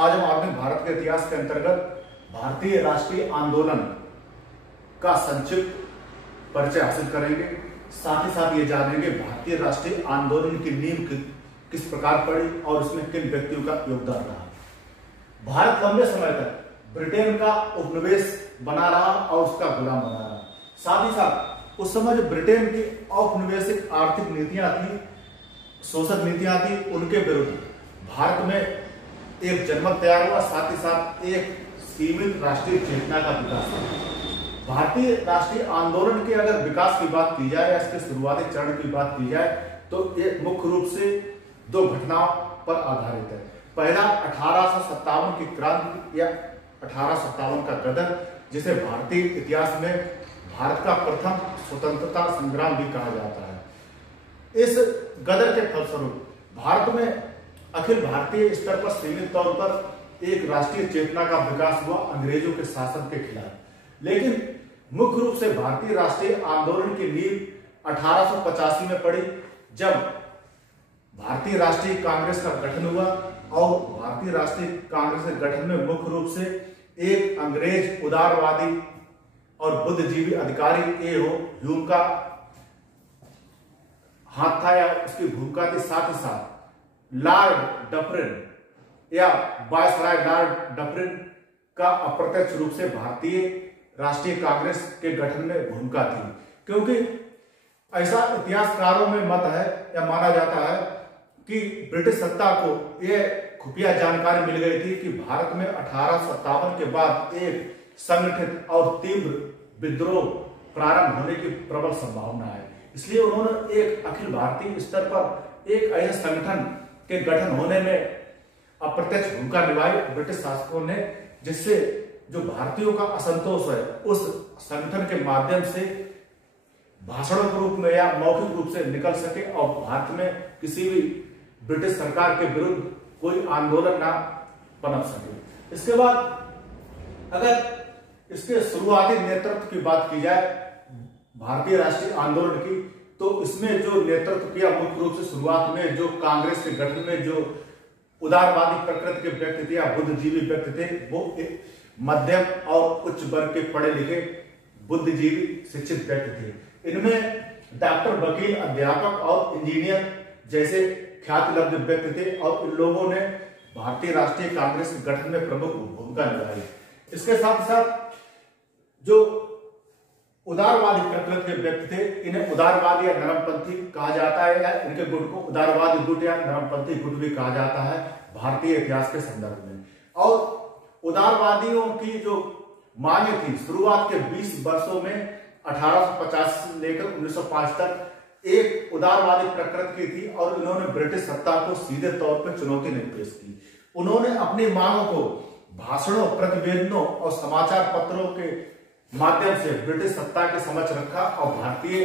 आज हम आधुनिक भारत के इतिहास के अंतर्गत भारतीय राष्ट्रीय आंदोलन का संक्षिप्त परिचय हासिल करेंगे। साथ ही साथ ये जानेंगे भारतीय राष्ट्रीय आंदोलन की नींव किस प्रकार पड़ी और उसमें किन व्यक्तियों का योगदान रहा। भारत लंबे समय तक ब्रिटेन का उपनिवेश बना रहा और उसका गुलाम बना रहा। साथ ही साथ उस समय जो ब्रिटेन की औपनिवेशिक आर्थिक नीतियां थी, शोषक नीतियां थी, उनके विरुद्ध भारत में एक जनमत तैयार हुआ। साथ ही साथ एक सीमित राष्ट्रीय चेतना का विकास हुआ। भारतीय राष्ट्रीय आंदोलन के अगर विकास की बात की जाए या इसके शुरुआती चरण की बात की जाए तो ये मुख्य रूप से दो घटनाओं पर आधारित है। पहला 1857 की क्रांति या 1857 का गदर, जिसे भारतीय इतिहास में भारत का प्रथम स्वतंत्रता संग्राम भी कहा जाता है। इस गदर के फलस्वरूप भारत में अखिल भारतीय स्तर पर सीमित तौर पर एक राष्ट्रीय चेतना का विकास हुआ अंग्रेजों के शासन के खिलाफ। लेकिन मुख्य रूप से भारतीय राष्ट्रीय आंदोलन की नींव 1885 में पड़ी, जब भारतीय राष्ट्रीय कांग्रेस का गठन हुआ। और भारतीय राष्ट्रीय कांग्रेस के गठन में मुख्य रूप से एक अंग्रेज उदारवादी और बुद्धिजीवी अधिकारी ह्यूम का हाथ था या उसकी भूमिका थी। साथ ही साथ लॉर्ड डफरिन या वायसराय लॉर्ड डफरिन का अप्रत्यक्ष रूप से भारतीय राष्ट्रीय कांग्रेस के गठन में भूमिका थी, क्योंकि ऐसा इतिहासकारों में मत है या माना जाता है कि ब्रिटिश सत्ता को यह खुफिया जानकारी मिल गई थी कि भारत में 1857 के बाद एक संगठित और तीव्र विद्रोह प्रारंभ होने की प्रबल संभावना है। इसलिए उन्होंने एक अखिल भारतीय स्तर पर एक ऐसे संगठन के गठन होने में अप्रत्यक्ष भूमिका निभाई ब्रिटिश शासकों ने, जिससे जो भारतीयों का असंतोष है उस संगठन के माध्यम से भाषणों के रूप में या मौखिक रूप से निकल सके और भारत में किसी भी ब्रिटिश सरकार के विरुद्ध कोई आंदोलन ना पनप सके। इसके बाद अगर इसके शुरुआती नेतृत्व की बात की जाए भारतीय राष्ट्रीय आंदोलन की, तो इसमें जो नेतृत्व किया मुख्य रूप से शुरुआत में जो कांग्रेस के गठन में जो उदारवादी प्रकृति के व्यक्ति थे या बुद्धिजीवी व्यक्ति थे, वो मध्यम और उच्च वर्ग के पढ़े लिखे बुद्धिजीवी शिक्षित व्यक्ति थे। इनमें डॉक्टर, वकील, अध्यापक और इंजीनियर जैसे ख्याति लब्ध व्यक्ति थे और इन लोगों ने भारतीय राष्ट्रीय कांग्रेस के गठन में प्रमुख भूमिका निभाई। इसके साथ साथ जो उदारवादी प्रकृति के व्यक्ति थे, इन्हें उदारवादी या नरमपंथी कहा जाता है या इनके गुट को उदारवादी गुट या नरमपंथी गुट भी कहा जाता है भारतीय इतिहास के संदर्भ में। और उदारवादियों की जो मांगे थी शुरुआत के 20 वर्षों में 1850 से लेकर 1905 तक एक उदारवादी प्रकृति की थी और इन्होंने ब्रिटिश सत्ता को सीधे तौर पर चुनौती नहीं पेश की। उन्होंने अपनी मांगों को भाषणों, प्रतिवेदनों और समाचार पत्रों के माध्यम से ब्रिटिश सत्ता के समक्ष रखा और भारतीय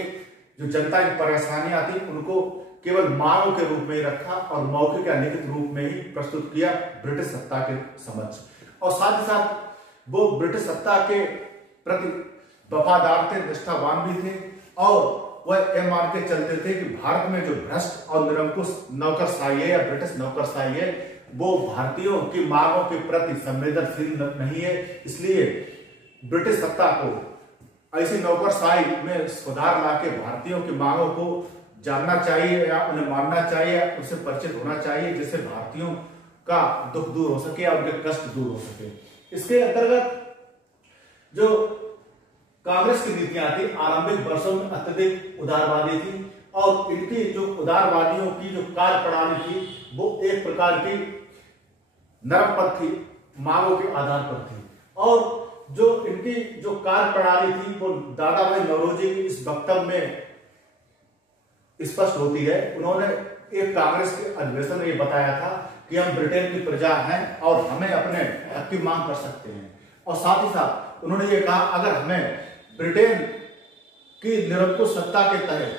जो जनता की परेशानियां थी उनको केवल मांगों के रूप में ही रखा और मौखिक या लिखित रूप में ही प्रस्तुत किया ब्रिटिश सत्ता के समक्ष। और साथ ही साथ वो ब्रिटिश सत्ता के प्रति वफादार थे, निष्ठावान भी थे और वह यह मान के चलते थे कि भारत में जो भ्रष्ट और निरंकुश नौकरशाही है या ब्रिटिश नौकरशाही है वो भारतीयों की मांगों के प्रति संवेदनशील नहीं है। इसलिए ब्रिटिश सत्ता को ऐसी नौकरशाही में सुधार लाके भारतीयों की मांगों को जानना चाहिए या उन्हें मानना चाहिए, उनसे परिचित होना चाहिए, जिससे भारतीयों का दुख दूर हो सके और उनके कष्ट दूर हो सके। इसके अंतर्गत जो कांग्रेस की नीतियां थी आरंभिक वर्षों में अत्यधिक उदारवादी थी और इनकी जो उदारवादियों की जो कार्य प्रणाली थी वो एक प्रकार की नरमपंथी मांगों के आधार पर थी। और जो इनकी जो कार्य प्रणाली थी वो दादा भाई नौरोजी की इस वक्तव्य में स्पष्ट होती है। उन्होंने एक कांग्रेस के अधिवेशन में ये बताया था कि हम ब्रिटेन की प्रजा हैं और हमें अपने हक की मांग कर सकते हैं। और साथ ही साथ उन्होंने ये कहा अगर हमें ब्रिटेन की निरंकुश सत्ता के तहत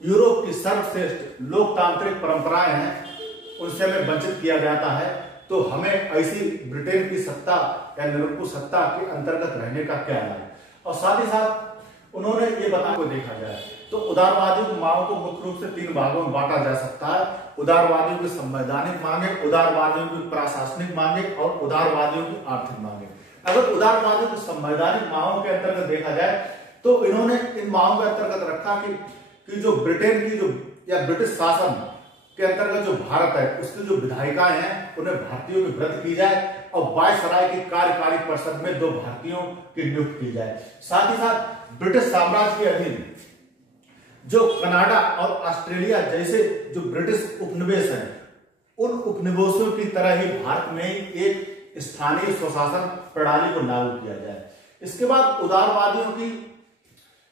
यूरोप की सर्वश्रेष्ठ लोकतांत्रिक परंपराएं हैं उनसे हमें वंचित किया जाता है तो हमें ऐसी ब्रिटेन की सत्ता या निरंकुश सत्ता के अंतर्गत रहने का क्या है। और साथ ही साथ उन्होंने ये बताया को देखा जाए तो उदारवादियों की मांगों को मुख्य रूप से 3 भागों में बांटा जा सकता है। उदारवादियों की संवैधानिक मांगे, उदारवादियों की प्रशासनिक मांगे और उदारवादियों की आर्थिक मांगे। अगर उदारवादियों की संवैधानिक मांगों के अंतर्गत देखा जाए तो इन्होंने इन मांगों के अंतर्गत रखा कि जो ब्रिटेन की जो या ब्रिटिश शासन के अंतर्गत जो भारत है उसकी जो विधायिकाएं हैं उन्हें भारतीयों की वृत्ति की जाए और वायसराय की कार्यकारी परिषद में 2 भारतीयों की नियुक्ति की जाए। साथ ही साथ ब्रिटिश साम्राज्य के अधीन जो कनाडा और ऑस्ट्रेलिया जैसे जो ब्रिटिश उपनिवेश हैं उन उपनिवेशों की तरह ही भारत में एक स्थानीय स्वशासन प्रणाली को लागू किया जाए। इसके बाद उदारवादियों की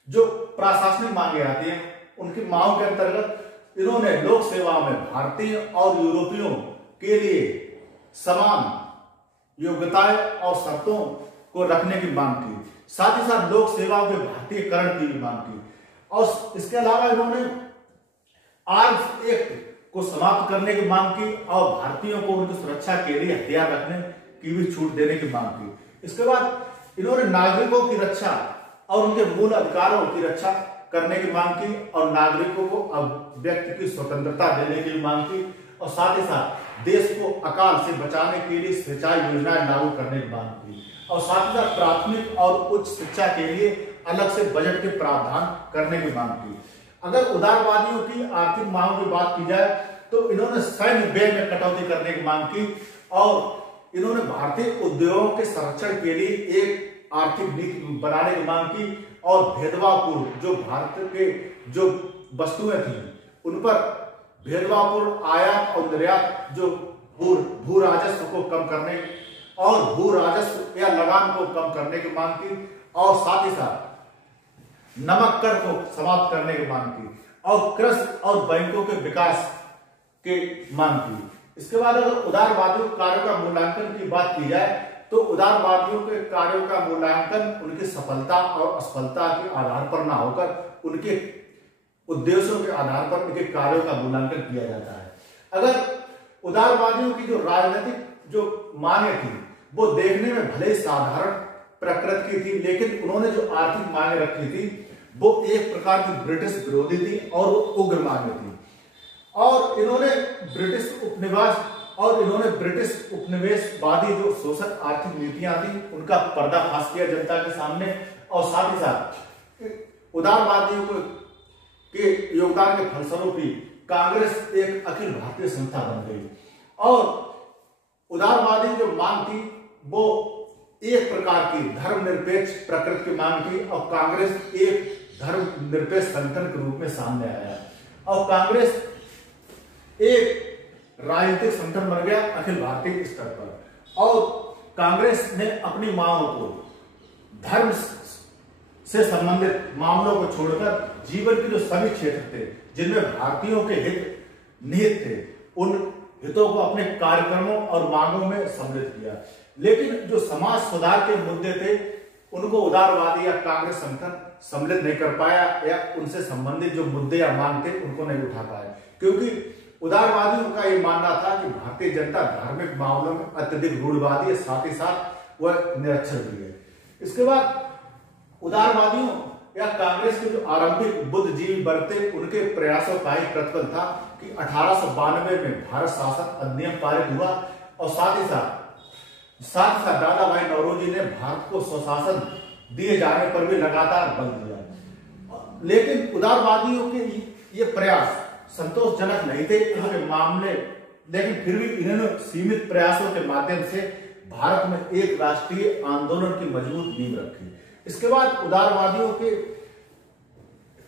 जो प्रशासनिक मांगे आती हैं उनकी मांग के अंतर्गत इन्होंने लोक सेवा में भारतीय और यूरोपियों के लिए समान योग्यताएं और शर्तों को रखने की मांग की। साथ ही साथ लोक सेवाओं के भारतीयकरण की भी मांग की और इसके अलावा इन्होंने आर्म्स एक्ट को समाप्त करने की मांग की और भारतीयों को उनकी सुरक्षा के लिए हथियार रखने की भी छूट देने की मांग की। इसके बाद इन्होंने नागरिकों की रक्षा और उनके मूल अधिकारों की रक्षा करने की मांग की और नागरिकों को अभिव्यक्ति की स्वतंत्रता देने की मांग की और साथ ही साथ देश को अकाल से बचाने के लिए सिंचाई योजनाएं लागू करने की मांग की और साथ ही साथ प्राथमिक और उच्च शिक्षा के लिए अलग से बजट के प्रावधान करने की मांग की। अगर उदारवादियों की आर्थिक मांगों की बात की जाए तो इन्होंने सैन्य व्यय में कटौती करने की मांग की और इन्होंने भारतीय उद्योगों के संरक्षण के लिए एक आर्थिक नीति बनाने की मांग की और भेदभावपूर्ण जो भारत के जो वस्तुएं थी उन पर भेदभावपूर्ण आयात और निर्यात जो भू राजस्व को कम करने और भू राजस्व या लगान को कम करने की मांग की और साथ ही साथ नमक कर को समाप्त करने की मांग की और कृषि और बैंकों के विकास की मांग की। इसके बाद अगर उदारवादियों कार्यों का मूल्यांकन की बात की जाए तो उदारवादियों के कार्यों का मूल्यांकन उनकी सफलता और असफलता के आधार पर ना होकर उनके उद्देश्यों के आधार पर उनके कार्यों का मूल्यांकन किया जाता है। अगर उदारवादियों की जो राजनीतिक जो मांगे थी वो देखने में भले ही साधारण प्रकृति की थी लेकिन उन्होंने जो आर्थिक मांगे रखी थी वो एक प्रकार की ब्रिटिश विरोधी थी और वो उग्र मांगे थी और इन्होंने ब्रिटिश उपनिवेशवादी जो शोषक आर्थिक नीतियां थी उनका पर्दाफाश किया जनता के सामने और साथ ही साथ उदारवादियों के योगदान के फलस्वरूप ही कांग्रेस एक अखिल भारतीय संस्था बन गई और उदारवादी जो मांग थी वो एक प्रकार की धर्मनिरपेक्ष प्रकृति की मांग थी और कांग्रेस एक धर्मनिरपेक्ष संगठन के रूप में सामने आया और कांग्रेस एक राजनीतिक संगठन बन गया अखिल भारतीय स्तर पर और कांग्रेस ने अपनी मांगों को धर्म से संबंधित मामलों को छोड़कर जीवन के जो सभी क्षेत्र थे जिनमें भारतीयों के हित निहित थे उन हितों को अपने कार्यक्रमों और मांगों में सम्मिलित किया। लेकिन जो समाज सुधार के मुद्दे थे उनको उदारवादी या कांग्रेस संगठन सम्मिलित नहीं कर पाया या उनसे संबंधित जो मुद्दे या मांग थे उनको नहीं उठा पाया क्योंकि उदारवादियों का यह मानना था कि भारतीय जनता धार्मिक मामलों में अत्यधिक रूढ़वादी है, साथ ही साथ वह निरक्षर भी है। इसके बाद उदारवादियों या कांग्रेस के जो आरंभिक बुद्धिजीवी वर्ग थे उनके प्रयासों का ही प्रतिफल था कि 1892 में भारत शासन अधिनियम पारित हुआ और साथ ही साथ दादा भाई नौरोजी ने भारत को स्वशासन दिए जाने पर भी लगातार बल दिया। लेकिन उदारवादियों के ये प्रयास संतोषजनक नहीं थे इनके मामले, लेकिन फिर भी इन्होंने सीमित प्रयासों के माध्यम से भारत में एक राष्ट्रीय आंदोलन की मजबूत नींव रखी। इसके बाद उदारवादियों के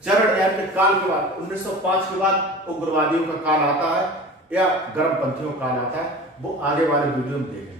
चरण यानी काल के बाद 1905 के बाद उग्रवादियों का काल आता है या गर्मपंथियों का काल आता है, वो आगे वाले वीडियो में देखेंगे।